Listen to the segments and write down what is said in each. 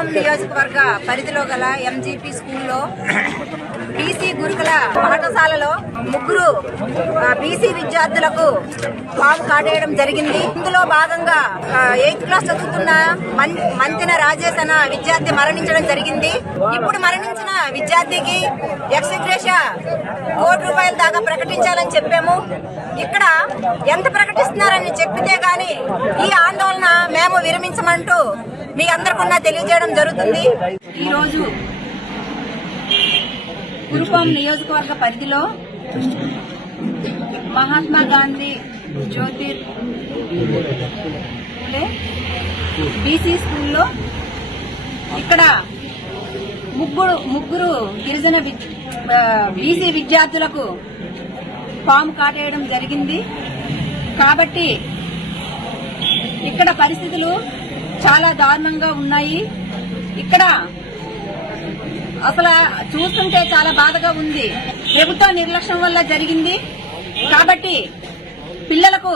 కురుపాం నియోజకవర్గ పరిధిలో గల ఎంజీపీ స్కూల్లో బీసీ గురుకుల పాఠశాలలో ముగ్గురు బీసీ విద్యార్థులకు పాము కాటేయడం జరిగింది. ఇందులో భాగంగా ఎయిత్ క్లాస్ చదువుతున్న మంతిన రాజేష్ అన్న విద్యార్థి మరణించడం జరిగింది. ఇప్పుడు మరణించిన విద్యార్థికి ఎక్స్గ్రేష కోటి రూపాయల దాకా ప్రకటించాలని చెప్పాము. ఇక్కడ ఎంత ప్రకటిస్తున్నారని చెప్పితే గాని ఈ ఆంధ్ర విరమించమంటూ మీ అందరికన్నా తెలియజేయడం జరుగుతుంది. ఈ రోజు కురుపాం నియోజకవర్గ పరిధిలో మహాత్మా గాంధీ జ్యోతిర్ బీసీ స్కూల్లో ఇక్కడ ముగ్గురు ముగ్గురు గిరిజన బీసీ విద్యార్థులకు పాము కాటేయడం జరిగింది. కాబట్టి ఇక్కడ పరిస్థితులు చాలా దారుణంగా ఉన్నాయి. ఇక్కడ అసలు చూస్తుంటే చాలా బాధగా ఉంది. ప్రభుత్వ నిర్లక్ష్యం వల్ల జరిగింది. కాబట్టి పిల్లలకు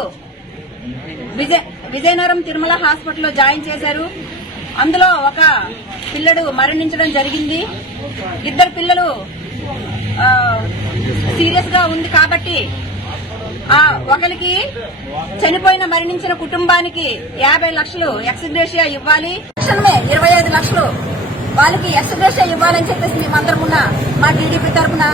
విజయ విజయనగరం తిరుమల హాస్పిటల్లో జాయిన్ చేశారు. అందులో ఒక పిల్లడు మరణించడం జరిగింది. ఇద్దరు పిల్లలు సీరియస్గా ఉంది కాబట్టి ఒకరికి చనిపోయిన మరణించిన కుటుంబానికి యాభై లక్షలు ఎక్స్గ్రేషియా ఇవ్వాలి. తక్షణమే ఇరవై ఐదు లక్షలు వాళ్ళకి ఎక్స్గ్రేషియా ఇవ్వాలని చెప్పేసి మేమందరమున్న మా టీడీపీ తరఫున